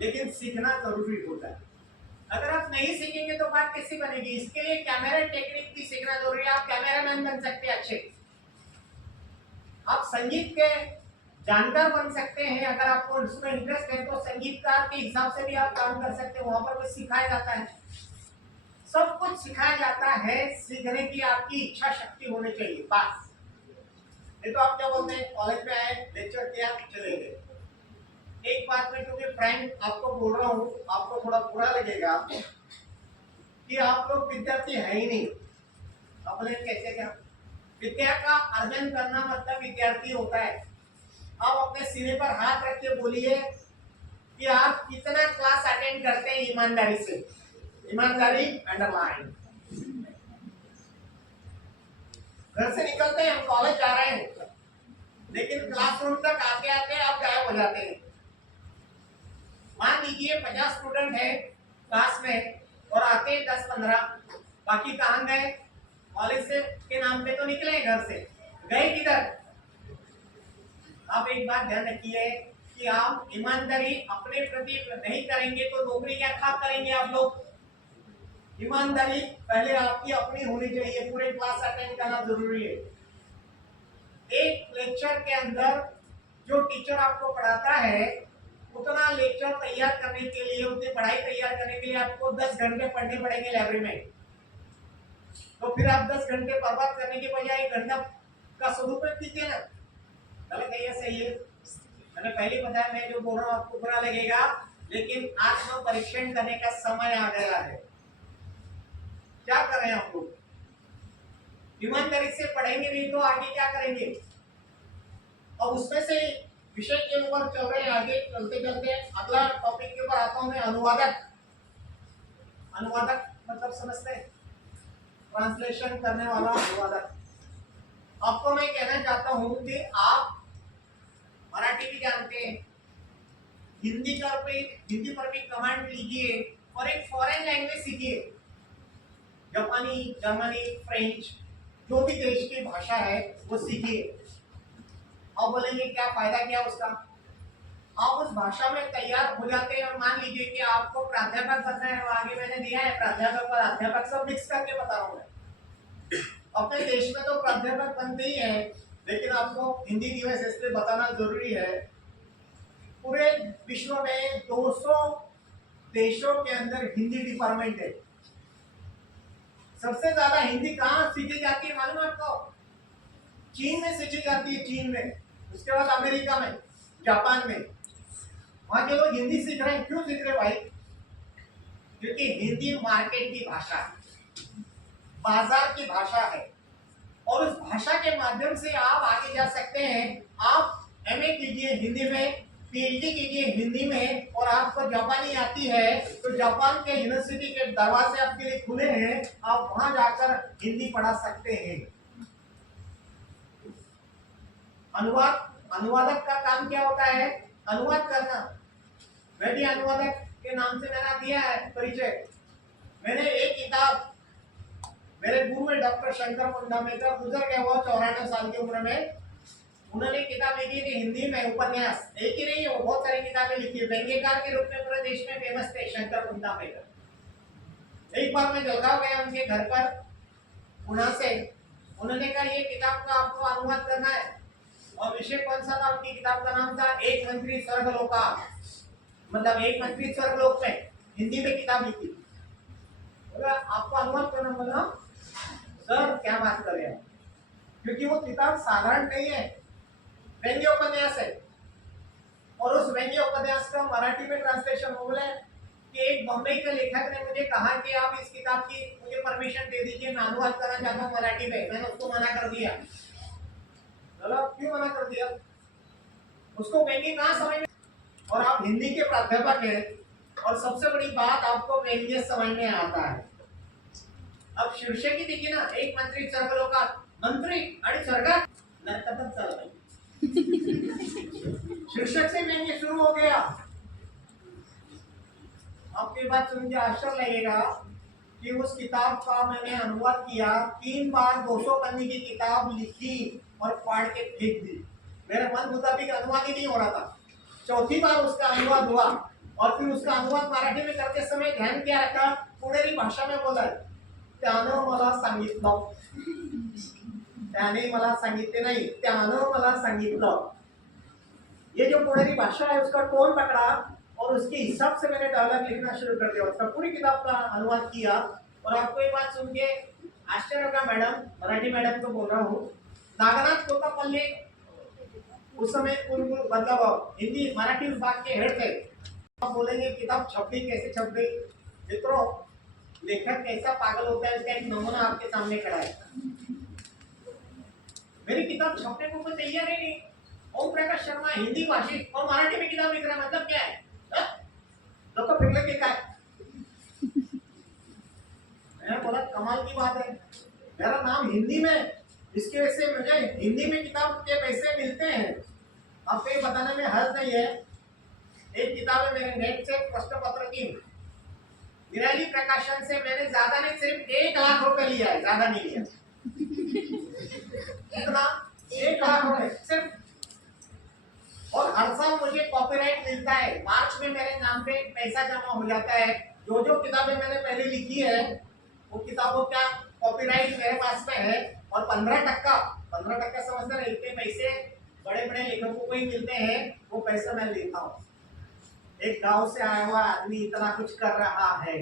लेकिन सीखना जरूरी होता है। अगर आप नहीं सीखेंगे तो बात कैसी बनेगी? इसके लिए कैमरा टेक्निक भी सीखना जरूरी है। आप कैमरामैन बन सकते हैं अच्छे, आप संगीत के जानकार बन सकते हैं। अगर आपको उसमें इंटरेस्ट है तो संगीतकार के हिसाब से भी आप काम कर सकते हैं, वहां पर भी सिखाया जाता है। सब कुछ सिखाया जाता है, सीखने की आपकी इच्छा शक्ति होनी चाहिए बस। नहीं तो आप क्या बोलते हैं, कॉलेज में आए, लेक्चर किया, चले गए। एक बात में क्योंकि फ्रैंक आपको बोल रहा हूँ, आपको थोड़ा बुरा लगेगा कि आप लोग विद्यार्थी है ही नहीं। अपने कैसे क्या विद्या का अर्जन करना मतलब विद्यार्थी होता है। आप अपने सिरे पर हाथ रख के बोलिए कि आप कितना क्लास अटेंड करते हैं ईमानदारी से। ईमानदारी अंडरलाइन। घर से निकलते हैं, हम कॉलेज जा रहे हैं, लेकिन क्लासरूम तक आते आते आप गायब हो जाते हैं। मान लीजिए 50 स्टूडेंट है क्लास में और आते हैं 10-15, बाकी कहाँ गए? कॉलेज से के नाम पे तो निकले घर से, गए किधर? आप एक बात ध्यान रखिए कि आप ईमानदारी अपने प्रति नहीं करेंगे तो नौकरी क्या खा करेंगे आप लोग? ईमानदारी पहले आपकी अपनी होनी चाहिए। पूरे क्लास अटेंड करना जरूरी है। एक लेक्चर के अंदर जो टीचर आपको पढ़ाता है उतना लेक्चर तैयार करने के लिए, उतनी पढ़ाई तैयार करने के लिए आपको 10 घंटे पढ़ने पड़ेंगे लाइब्रेरी में। तो फिर आप 10 घंटे बर्बाद करने के बजाय 1 घंटा का सदुपयोग कीजिए ना। गलत है या सही है? मैंने पहले बताया, मैं जो बोल रहा हूँ आपको बुरा लगेगा, लेकिन आत्म परीक्षण करने का समय आ गया है। क्या करें आप लोग? ईमानदारी से पढ़ेंगे नहीं तो आगे क्या करेंगे? अब उसमें से विषय के ऊपर चल रहे हैं, आगे चलते चलते अगला टॉपिक के ऊपर आता हूं मैं, अनुवादक। अनुवादक मतलब समझते हैं? ट्रांसलेशन करने वाला अनुवादक। आपको मैं कहना चाहता हूं कि आप मराठी भी जानते हैं, हिंदी पर भी कमांड लीजिए और एक फॉरेन लैंग्वेज सीखिए। जापानी, जर्मनी, फ्रेंच, जो भी देश की भाषा है वो सीखिए। आप बोलेंगे क्या फायदा क्या उसका? आप उस भाषा में तैयार हो जाते हैं और मान लीजिए कि आपको प्राध्यापक बनना है, आगे मैंने दिया है प्राध्यापक और अध्यापक सब मिक्स करके बता रहा हूँ मैं। अपने देश में तो प्राध्यापक बनते ही है, लेकिन आपको हिंदी दिवस इसलिए बताना जरूरी है। पूरे विश्व में 200 देशों के अंदर हिंदी डिपार्टमेंट है। सबसे ज्यादा हिंदी कहाँ सीखी जाती है मालूम है आपको? चीन में सीखी जाती है, चीन में, उसके बाद अमेरिका में, जापान में। वहां के लोग हिंदी सीख रहे हैं। क्यों सीख रहे भाई? क्योंकि हिंदी मार्केट की भाषा है, बाजार की भाषा है, और उस भाषा के माध्यम से आप आगे जा सकते हैं। आप एमए कीजिए हिंदी में, पीएचडी कीजिए हिंदी में, और आपको जापानी आती है तो जापान के यूनिवर्सिटी के दरवाजे आपके लिए खुले हैं, आप वहां जाकर हिंदी पढ़ा सकते हैं। अनुवादक का काम क्या होता है? अनुवाद करना। मैं भी अनुवादक के नाम से मैंने दिया है परिचय। मैंने एक किताब, मेरे गुरु है डॉक्टर शंकर फुंडामेकर, गुजर गया हुआ 94 साल की उम्र में। उन्होंने किताब लिखी थी हिंदी में, उपन्यास। एक ही नहीं है, बहुत सारी किताबें लिखी है। व्यंग्यकार के रूप में पूरे देश में फेमस थे शंकर फुंडामेकर। एक बार मैं जलगांव गया उनके घर पर, पुणे से। उन्होंने कहा ये किताब का आपको अनुवाद करना है, और विषय कौन सा था? उनकी किताब का नाम था एक मंत्री स्वर्गलोका, मतलब एक मंत्री स्वर्गलोक में। हिंदी में किताब लिखी। बोला आपको अनुवाद करना? बोला सर क्या बात कर रहे हैं, क्योंकि वो किताब साधारण नहीं है, व्यंग्य उपन्यास है। और उस व्यंग्य उपन्यास का मराठी में ट्रांसलेशन हो गया कि एक बम्बई के लेखक ने मुझे कहा कि आप इस किताब की मुझे परमिशन दे दीजिए, मैं अनुवाद करना चाहता हूँ मराठी में। मैंने उसको मना कर दिया। क्यों मना कर दिया? उसको व्यंग्य कहाँ समझ में? और आप हिंदी के प्राध्यापक हैं, और सबसे बड़ी बात आपको व्यंग्य समझ में आता है। अब शीर्षक ही देखिए ना, एक मंत्री स्वर्गलोका, मंत्री आणि स्वर्गात नरकातच चाललाय। शीर्षक से व्यंग्य शुरू हो गया। आपकी बात सुन के आश्चर्य लगेगा कि उस किताब का मैंने अनुवाद किया। 3 बार 200 पन्ने की किताब लिखी और फाड़ के फेंक दी। मेरे मन मुताबिक अनुवाद ही नहीं हो रहा था। चौथी बार उसका अनुवाद हुआ, और फिर उसका अनुवाद मराठी में करते समय ध्यान क्या रखा, पुणेरी भाषा में बोला, त्यानं मला सांगितलं, त्याने मला सांगितले नहीं, त्यानं मला सांगितलं। ये जो पुणेरी भाषा है उसका टोन पकड़ा और उसके हिसाब से मैंने डायलॉग लिखना शुरू कर दिया, उसका पूरी किताब का अनुवाद किया। और आपको ये बात सुन के आश्चर्य होगा, मैडम, मराठी मैडम को बोल रहा हूँ, नागनाथ कोत्तापल्ली उस समय मतलब हिंदी मराठी विभाग के हेड थे। आप बोलेंगे किताब छप गई, कैसे छप गई? मित्रों, लेखक कैसा पागल होता है इसका एक नमूना आपके सामने खड़ा है। मेरी किताब छपने को कोई तैयार ही नहीं। ओम प्रकाश शर्मा हिंदी भाषिक और मराठी में किताब लिख रहा है, मतलब क्या है? लोग तो फिर के काय? मैंने बोला कमाल की बात है, मेरा नाम हिंदी में, इसकी वजह से मुझे हिंदी में किताब के पैसे मिलते हैं। आपको ये बताने में हर्ज नहीं है। एक किताब है मेरे नेट से प्रश्न पत्र की, निराली प्रकाशन से मैंने ज्यादा नहीं, सिर्फ 1 लाख रुपए लिया है, ज्यादा नहीं लिया। कितना? 1 लाख रुपए सिर्फ। और हर साल मुझे कॉपीराइट मिलता है, मार्च में मेरे नाम पे पैसा जमा हो जाता है। जो जो किताबें मैंने पहले लिखी है वो किताबों का कॉपीराइट मेरे पास में है। और 15% समझते हैं, इतने पैसे बड़े बड़े लेखकों को ही मिलते हैं, वो पैसा मैं लेता हूँ। एक गांव से आया हुआ आदमी इतना कुछ कर रहा है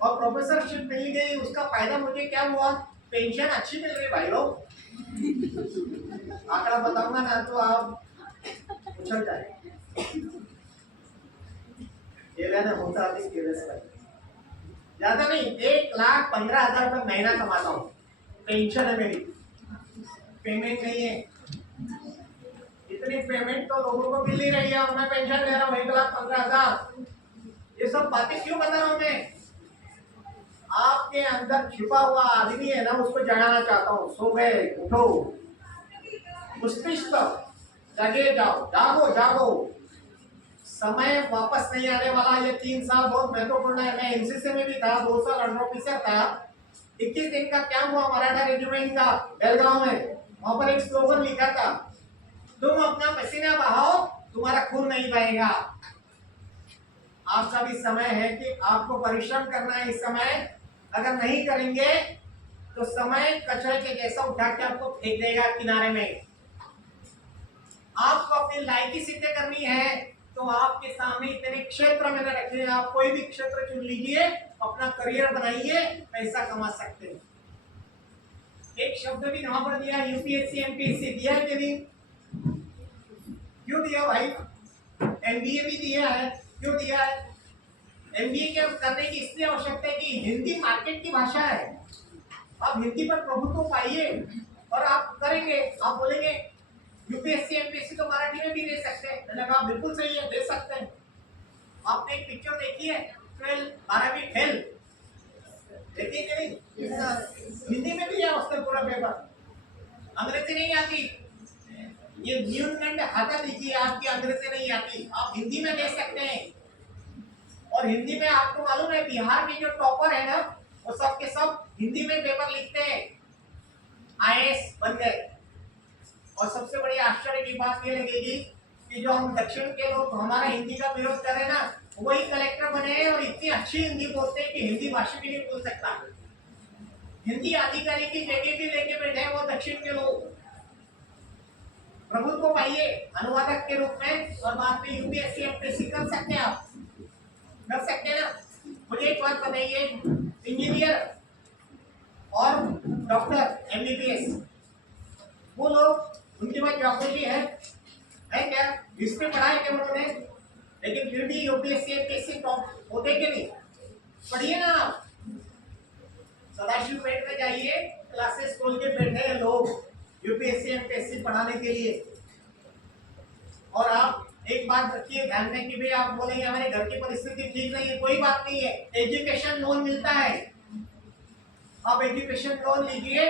और प्रोफेसरशिप मिल गई, उसका फायदा मुझे क्या हुआ? पेंशन अच्छी मिल रही भाई लोग। आंकड़ा बताऊंगा ना तो आप उछल जाए। होता अभी ज्यादा नहीं, 1,15,000 रुपये महीना कमाता हूँ, पेंशन है मेरी, पेमेंट नहीं है। इतनी पेमेंट तो लोगों को मिल ही रही है और मैं पेंशन ले रहा हूँ 1,15,000। ये सब बातें क्यों बता रहा हूँ मैं? आपके अंदर छिपा हुआ आदमी है ना, उसको जगाना चाहता हूँ। सुबह उठो, मस्तिष्क जगे जाओ, जागो जागो, समय वापस नहीं आने वाला। ये 3 साल बहुत महत्वपूर्ण है। मैं एनसीसी में भी था, 2 साल अंडर ऑफिसर था। 21 दिन का कैंप हुआ मराठा रेजिमेंट का बेलगांव में। वहां पर एक स्लोगन लिखा था, तुम अपना पसीना बहाओ, तुम्हारा खून नहीं बहेगा। आपका भी समय है कि आपको परिश्रम करना है। इस समय अगर नहीं करेंगे तो समय कचरे के जैसा उठा के आपको फेंक देगा किनारे में। आपको अपनी लायकी सिद्ध करनी है तो आपके सामने इतने क्षेत्र मैंने रखे हैं, आप कोई भी क्षेत्र चुन लीजिए, अपना करियर बनाइए, पैसा कमा सकते हैं। एक शब्द भी वहां पर दिया, यूपीएससी एमपीएससी दिया है कि नहीं? क्यों दिया भाई? एमबीए भी दिया है, क्यों दिया है? एमबीए के करने की इसलिए आवश्यकता है कि हिंदी मार्केट की भाषा है। आप हिंदी पर प्रभुत्व पाइए और आप करेंगे। आप बोलेंगे यूपीएससी एमपीएससी तो मराठी में भी दे सकते हैं, मैंने कहा बिल्कुल सही है, दे सकते हैं। आपने एक पिक्चर देखी है 12वीं फेल, देखिए कि नहीं? हिंदी में भी है उसका पूरा पेपर, अंग्रेजी नहीं आती। ये न्यूजीलैंड हटा दीजिए, आपकी अंग्रेजी नहीं आती, आप हिंदी में दे सकते हैं। और हिंदी में आपको मालूम है बिहार के जो टॉपर है ना, वो सब के सब हिंदी में पेपर लिखते हैं, आईएएस बन गए। और सबसे बड़ी आश्चर्य की बात ये लगेगी कि जो हम दक्षिण के लोग हमारा हिंदी का विरोध कर रहे हैं ना, वही कलेक्टर बने हैं और इतनी अच्छी हिंदी बोलते हैं कि हिंदी भाषा भी नहीं बोल सकता। हिंदी अधिकारी की जगह भी लेके बैठे हैं वो दक्षिण के लोग। प्रभुत्व पाइए अनुवादक के रूप में और बाद में यूपीएससी एमपीएससी कर सकते हैं, आप कर सकते हैं ना। मुझे एक बात बताइए, इंजीनियर और डॉक्टर एमबीबीएस, वो लोग उनके पास ज्योग्राफी है क्या? हिस्ट्री पढ़ा है क्या उन्होंने? लेकिन फिर भी यूपीएससी एमपीएससी टॉप होते कि नहीं? पढ़िए ना आप, सदाशिव पेट में जाइए, क्लासेस खोल के बैठे हैं लोग यूपीएससी एमपीएससी पढ़ाने के लिए। और आप एक बात रखिए ध्यान में कि भाई आप बोलेंगे हमारे घर की परिस्थिति ठीक नहीं है, कोई बात नहीं है, एजुकेशन लोन मिलता है। आप एजुकेशन लोन लीजिए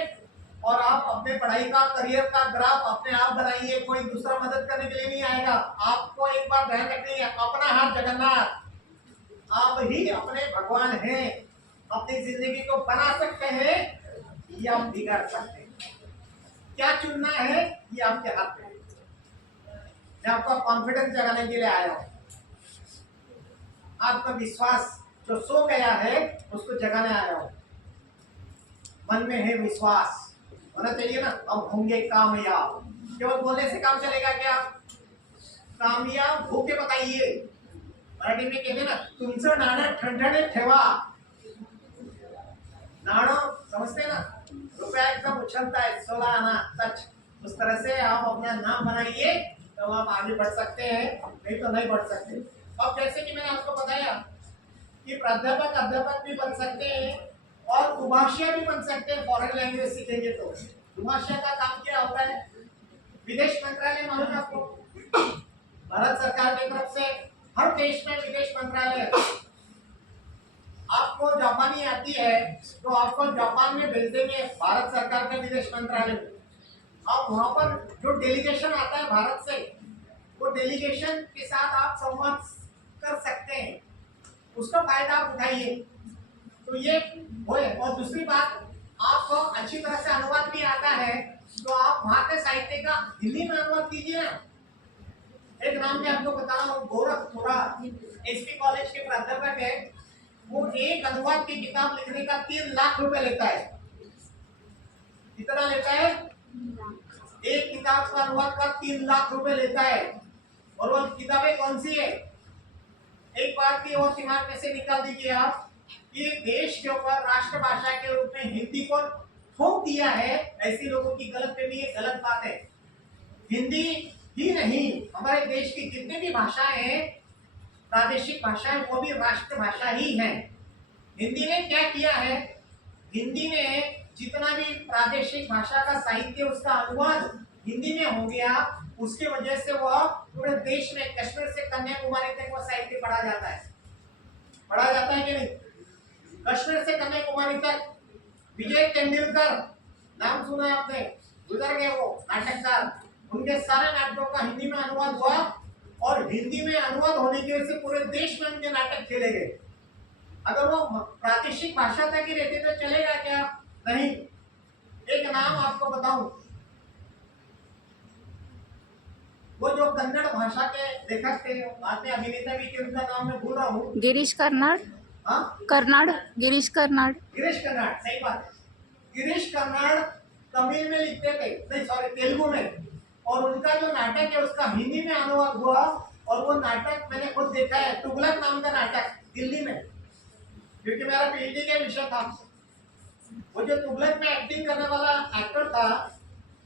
और आप अपने पढ़ाई का करियर का ग्राफ अपने आप बनाइए, कोई दूसरा मदद करने के लिए नहीं आएगा। आपको एक बात ध्यान रखनी है, अपना हाथ जगन्नाथ, आप ही अपने भगवान हैं। अपनी जिंदगी को बना सकते हैं या आप बिगाड़ सकते हैं। क्या चुनना है ये आपके हाथ में। मैं आपका कॉन्फिडेंस जगाने के लिए आया हूँ। आत्मविश्वास जो सो गया है उसको जगाने आया हूं। मन में है विश्वास होना चाहिए ना, अब होंगे कामयाब। केवल बोलने से काम चलेगा क्या? कामयाब होके बताइए। मराठी में कहते ना, तुमचं नाणं ठणठणीत ठेवा। नाणं समझते ना, रुपया एकदम उछलता है, 16 आना सच, उस तरह से आप अपना नाम बनाइए, तो आप आगे बढ़ सकते हैं, नहीं तो नहीं बढ़ सकते। अब जैसे कि मैंने आपको बताया कि प्राध्यापक अध्यापक भी बन सकते हैं और दुभाषिया भी बन सकते हैं। फॉरेन लैंग्वेज सीखेंगे तो दुभाषिया का काम क्या होता है? विदेश मंत्रालय मालूम है आपको? भारत सरकार की तरफ से हर देश में विदेश मंत्रालय है। आपको जापानी आती है तो आपको जापान में भेज देंगे भारत सरकार के विदेश मंत्रालय में। आप वहां पर जो डेलीगेशन आता है भारत से, वो डेलीगेशन के साथ आप संवाद कर सकते हैं, उसका फायदा आप उठाइए। तो ये वो है। और दूसरी बात, आपको अच्छी तरह से अनुवाद भी आता है तो आप वहां के साहित्य का हिंदी में अनुवाद कीजिए ना। एक नाम मैं आपको बता रहा हूँ, गोरखपुरा एसपी कॉलेज के प्राध्यापक है। वो एक अनुवाद की किताब लिखने का 3 लाख रुपए लेता है। कितना लेता है? एक किताब का अनुवाद का 3 लाख रुपए लेता है। और वो किताबें कौन सी है? एक बात की और दिमाग में से निकाल दीजिए आप कि देश के ऊपर राष्ट्रभाषा के रूप में हिंदी को थोप दिया है, ऐसी लोगों की गलतफहमी है, गलत बात है। हिंदी ही नहीं, हमारे देश की जितनी भी भाषाएं हैं, प्रादेशिक भाषाएं, वो भी राष्ट्रभाषा ही है। हिंदी ने क्या किया है? हिंदी ने जितना भी प्रादेशिक भाषा का साहित्य, उसका अनुवाद हिंदी में हो गया, उसकी वजह से वह पूरे देश में कश्मीर से कन्याकुमारी तक वो साहित्य पढ़ा जाता है। पढ़ा जाता है कि नहीं? कश्मीर से कन्याकुमारी तक विजय तेंदुलकर नाम सुना है आपने, गुजर गए वो नाटककार, उनके सारे नाटकों का हिंदी में अनुवाद हुआ और हिंदी में अनुवाद होने की वजह से पूरे देश में उनके नाटक खेले गए। अगर वो प्रादेशिक भाषा तक ही रहते तो चलेगा क्या? नहीं। एक नाम आपको बताऊं, वो जो कन्नड़ भाषा के लेखक थे, बाद में अभिनेता भी थे, उनका नाम मैं भूल रहा हूँ। गिरीश कर्नाड। हाँ, कर्नाड, गिरीश कर्नाड। गिरीश कर्नाड, सही बात है। गिरीश कर्नाड तमिल में लिखते थे, नहीं सॉरी तेलुगु में, और उनका जो नाटक है उसका हिंदी में अनुवाद हुआ। और वो नाटक मैंने खुद देखा है, तुगलक नाम का नाटक, दिल्ली में, क्योंकि मेरा पीएचडी का विषय था। वो जो तुगलक में एक्टिंग करने वाला एक्टर था,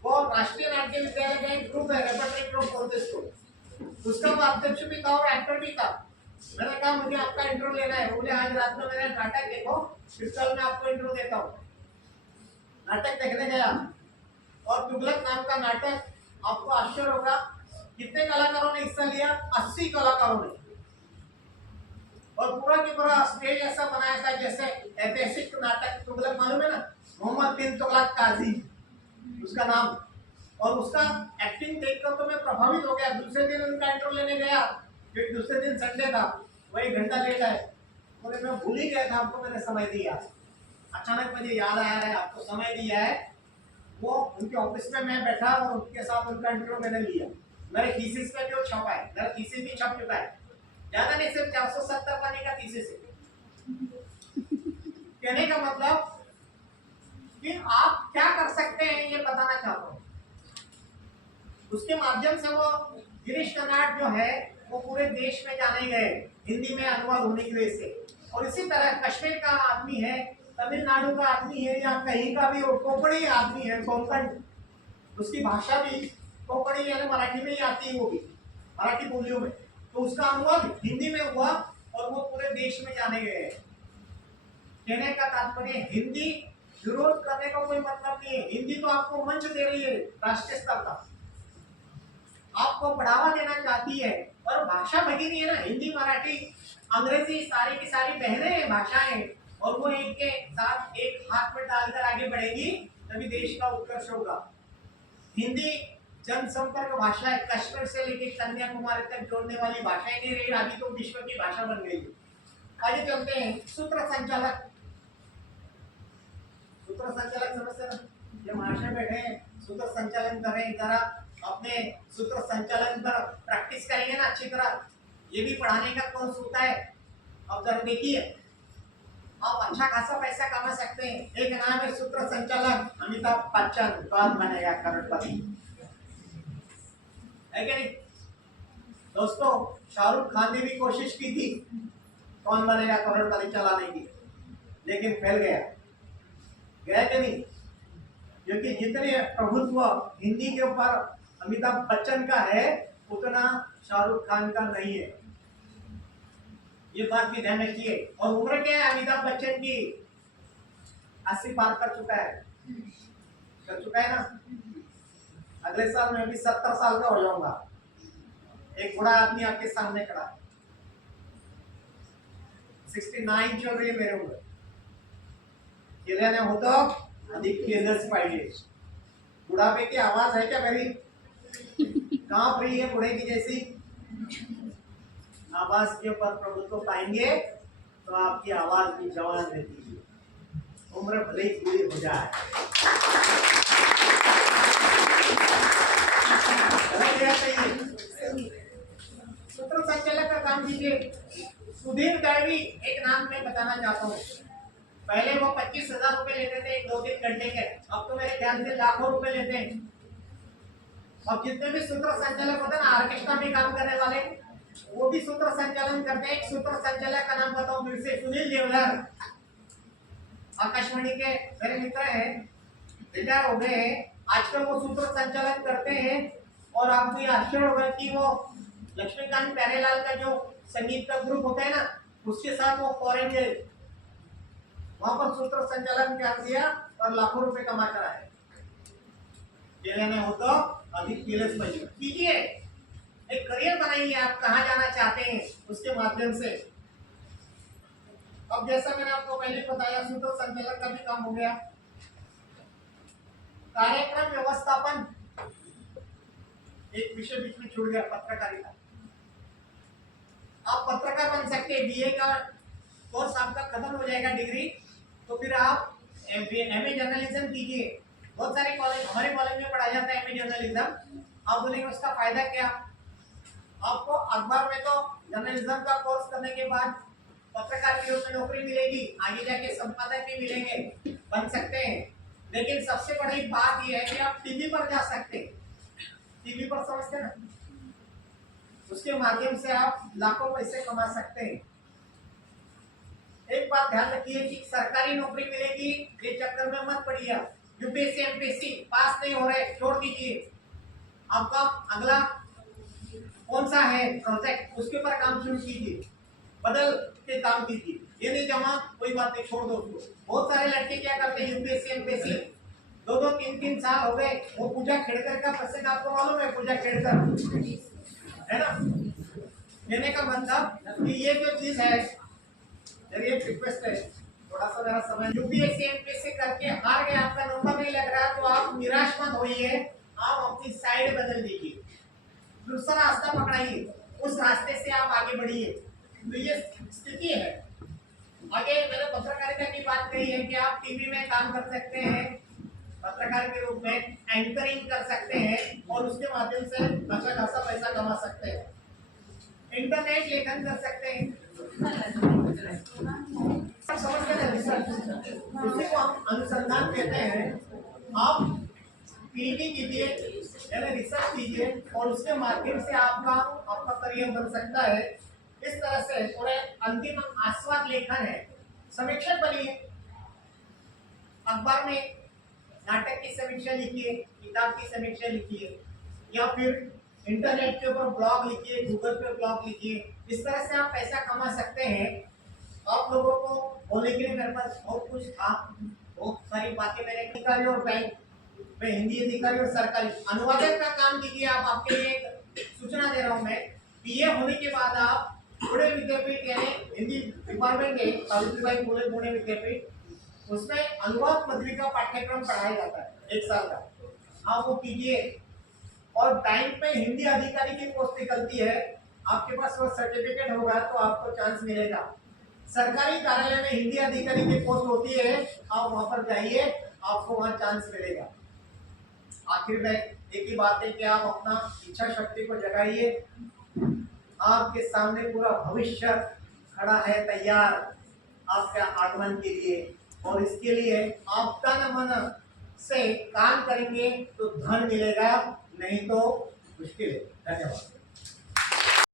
वो राष्ट्रीय नाट्य विद्यालय का एक ग्रुप है, रेपर्टरी ग्रुप बोलते इसको, उसका वो अध्यक्ष भी था और एक्टर भी था। मैंने कहा मुझे आपका इंटरव्यू लेना है, बोले आज रात में मेरा नाटक देखो, फिर कल मैं आपको इंटरव्यू देता हूँ। नाटक देखने गया और तुगलक नाम का नाटक, आपको आश्चर्य होगा कितने कलाकारों ने हिस्सा लिया? 80 कलाकारों ने। और पूरा की पूरा स्टेज ऐसा बनाया था जैसे ऐतिहासिक नाटक। तुगलक मालूम है ना, मोहम्मद बिन तुगलक काजी उसका नाम। और उसका एक्टिंग देखकर तो मैं प्रभावित हो गया। दूसरे दिन उनका इंटरव्यू लेने गया, क्योंकि दूसरे दिन संडे था, वो 1 घंटा लेट आए। बोले मैं भूल ही गया था, आपको मैंने समय दिया, अचानक मुझे याद आया है आपको समय दिया है। वो उनके ऑफिस में मैं बैठा और उनके साथ उनका इंटरव्यू मैंने लिया। मेरे थीसिस में भी वो छपा है, मेरा थीसिस भी छप चुका है, ज्यादा नहीं, सिर्फ 470 पन्ने का थीसिस है। कहने का मतलब कि आप क्या कर सकते हैं ये बताना चाहता हूँ। उसके माध्यम से वो गिरीश कर्नाड जो है वो पूरे देश में जाने गए, हिंदी में अनुवाद होने की वजह से। और इसी तरह कश्मीर का आदमी है, तमिलनाडु का आदमी है, या कहीं का भी कोंकणी आदमी है, कोंकण, उसकी भाषा भी कोंकणी यानी मराठी में ही आती है, वो भी मराठी बोलियों में, तो उसका अनुवाद हिंदी में हुआ और वो पूरे देश में जाने गए। कहने का तात्पर्य, हिंदी विरोध करने का कोई मतलब नहीं है। हिंदी तो आपको मंच दे रही है राष्ट्रीय स्तर का, आपको बढ़ावा देना चाहती है। और भाषा भगिनी है ना, हिंदी मराठी अंग्रेजी सारी की सारी बहनें भाषाएं, और वो एक के साथ एक हाथ में डालकर आगे बढ़ेगी, तभी देश का उत्कर्ष होगा। हिंदी जनसंपर्क भाषा है, कश्मीर से लेकर कन्याकुमारी तक जोड़ने वाली भाषा ही नहीं रही, अभी तो विश्व की भाषा बन गई है। आगे चलते हैं, सूत्र संचालक। सूत्र संचालक समझते ना, ये महाशय बैठे हैं, सूत्र संचालन कर रहे हैं, जरा अपने सूत्र संचालन पर प्रैक्टिस करेंगे ना अच्छी तरह। ये भी पढ़ाने का कोर्स होता है, अब जरा देखिए, आप अच्छा खासा पैसा कमा सकते हैं। एक नाम है सूत्र संचालक अमिताभ बच्चन, कौन बनेगा करोड़पति, है क्या नहीं दोस्तों? शाहरुख खान ने भी कोशिश की थी कौन बनेगा करोड़पति चलाने की, लेकिन फैल गया, गया कि नहीं? क्योंकि जितने प्रभुत्व हिंदी के ऊपर अमिताभ बच्चन का है उतना शाहरुख खान का नहीं है, ये बात भी ध्यान रखिए। और उम्र क्या है अमिताभ बच्चन की? 80 पार कर चुका है, कर चुका है ना। अगले साल मैं भी 70 साल का हो जाऊंगा, एक बूढ़ा आदमी आपके सामने खड़ा है। 69 चल रही है मेरे उम्र, केल्याने होतं अधिक केलंच पाहिजे। बुढ़ापे की आवाज है क्या मेरी? कांप रही है बूढ़े की जैसी? आवाज के ऊपर प्रभुत्व पाएंगे तो आपकी आवाज भी जवान रहती है, उम्र भले ही पूरी हो जाए। सूत्र संचालक का काम कीजिए। सुधीर दळवी एक नाम मैं बताना चाहता हूँ। पहले वो 25,000 रुपए लेते थे 2-3 घंटे के, अब तो मेरे ख्याल से लाखों रुपए लेते हैं। अब जितने भी सूत्र संचालक होते हैं ना, ऑर्केस्ट्रा में काम करने वाले, वो भी सूत्र संचालन करते हैं। एक सूत्र संचालक का नाम बताऊं फिर से, सुनील देवधर, आकाशवाणी के मेरे मित्र हैं, रिटायर हो गए हैं, आजकल वो सूत्र संचालन करते हैं। और आपको ये आश्चर्य होगा कि वो लक्ष्मीकांत प्यारेलाल का जो संगीत का ग्रुप होता है ना, उसके साथ वो फॉरेन गए, वहां पर सूत्र संचालन कर दिया और लाखों रुपए कमा कर आए। केल्याने होतं अधिक केलंच पाहिजे। कीजिए, एक करियर बनाइए, आप कहाँ जाना चाहते हैं उसके माध्यम से। अब जैसा मैंने आपको पहले बताया, सूत्र संचालक का भी काम हो गया। कार्यक्रम व्यवस्थापन एक विषय बीच में छूट गया, पत्रकारिता। आप पत्रकार बन सकते हैं, बीए का कोर्स आपका खत्म हो जाएगा डिग्री, तो फिर आप एमए जर्नलिज्म कीजिए। बहुत सारे कॉलेज, हमारे कॉलेज में पढ़ाया जाता है एमए जर्नलिज्म। आप बोलेंगे उसका फायदा क्या? आपको अखबार में तो जर्नलिज्म का कोर्स करने के बाद पत्रकार के रूप में नौकरी मिलेगी, आगे जाके संपादक भी मिलेंगे, बन सकते हैं। लेकिन सबसे बड़ी बात यह है कि आप टीवी पर जा सकते हैं। टीवी पर समझते हैं ना, उसके माध्यम से आप लाखों पैसे कमा सकते हैं। एक बात ध्यान रखिए कि सरकारी नौकरी मिलेगी ये चक्कर में मत पड़िए। यूपीएससी एमपीएससी पास नहीं हो रहे, छोड़ दीजिए। आपका अगला कौन सा है प्रोजेक्ट, उसके ऊपर काम शुरू कीजिए, बदल के काम कीजिए। ये नहीं जमा कोई बात नहीं, छोड़ दो उसको। बहुत सारे लड़के क्या करते हैं, यूपीएससी एमपीएससी 2-2, 3-3 साल हो गए। वो पूजा खेड़कर का प्रसंग आपको मालूम है? पूजा खेड़कर है ना, कहने का मतलब कि ये जो चीज है, मेरी एक रिक्वेस्ट है, थोड़ा सा मेरा समय, यूपीएससी एमपीएससी करके हार गए, आपका नंबर नहीं लग रहा, तो आप निराश मत होइए, आप अपनी साइड बदल दीजिए, दूसरा रास्ता पकड़ाइए, उस रास्ते से आप आगे बढ़िए। तो ये स्थिति है। आगे मैंने पत्रकारिता की बात कही है कि आप टीवी में काम कर सकते हैं, पत्रकार के रूप में एंकरिंग कर सकते हैं और उसके माध्यम से अच्छा खासा पैसा कमा सकते हैं। इंटरनेट लेखन कर सकते हैं, समझते हैं रिसर्च, उसी को हम अनुसंधान कहते हैं। आप पीएचडी कीजिए यानी रिसर्च कीजिए और उसके माध्यम से आपका करियर बन सकता है। इस तरह से थोड़े अंतिम आस्वाद लेखन है, समीक्षक बनिए, अखबार में नाटक की समीक्षा लिखिए, किताब की समीक्षा लिखिए, या फिर इंटरनेट के ऊपर ब्लॉग लिखिए, गूगल पे ब्लॉग लिखिए। इस तरह से आप पैसा कमा सकते हैं। आप लोगों को बोलने के लिए मेरे पास बहुत कुछ था, बहुत सारी बातें मैंने अधिकारी और बैंक में, हिंदी अधिकारी और सरकारी अनुवादक का काम कीजिए। आप आपके लिए एक सूचना दे रहा हूँ मैं, बीए होने के बाद आप पुणे विद्यापीठ यानी हिंदी डिपार्टमेंट है सावित्रीबाई फुले पुणे विद्यापीठ, उसमें अनुवाद पदवी का पाठ्यक्रम पढ़ाया जाता है 1 साल का, आप वो कीजिए। और बैंक में हिंदी अधिकारी की पोस्ट निकलती है, आपके पास वो सर्टिफिकेट होगा तो आपको चांस मिलेगा। सरकारी कार्यालय में हिंदी अधिकारी की पोस्ट होती है, आप वहां पर जाइए, आपको वहां चांस मिलेगा। आखिर में एक ही बात है कि आप अपना इच्छा शक्ति को जगाइए, आपके सामने पूरा भविष्य खड़ा है तैयार आपके आगमन के लिए, और इसके लिए आप तन मन से काम करेंगे तो धन मिलेगा, नहीं तो मुश्किल है। धन्यवाद।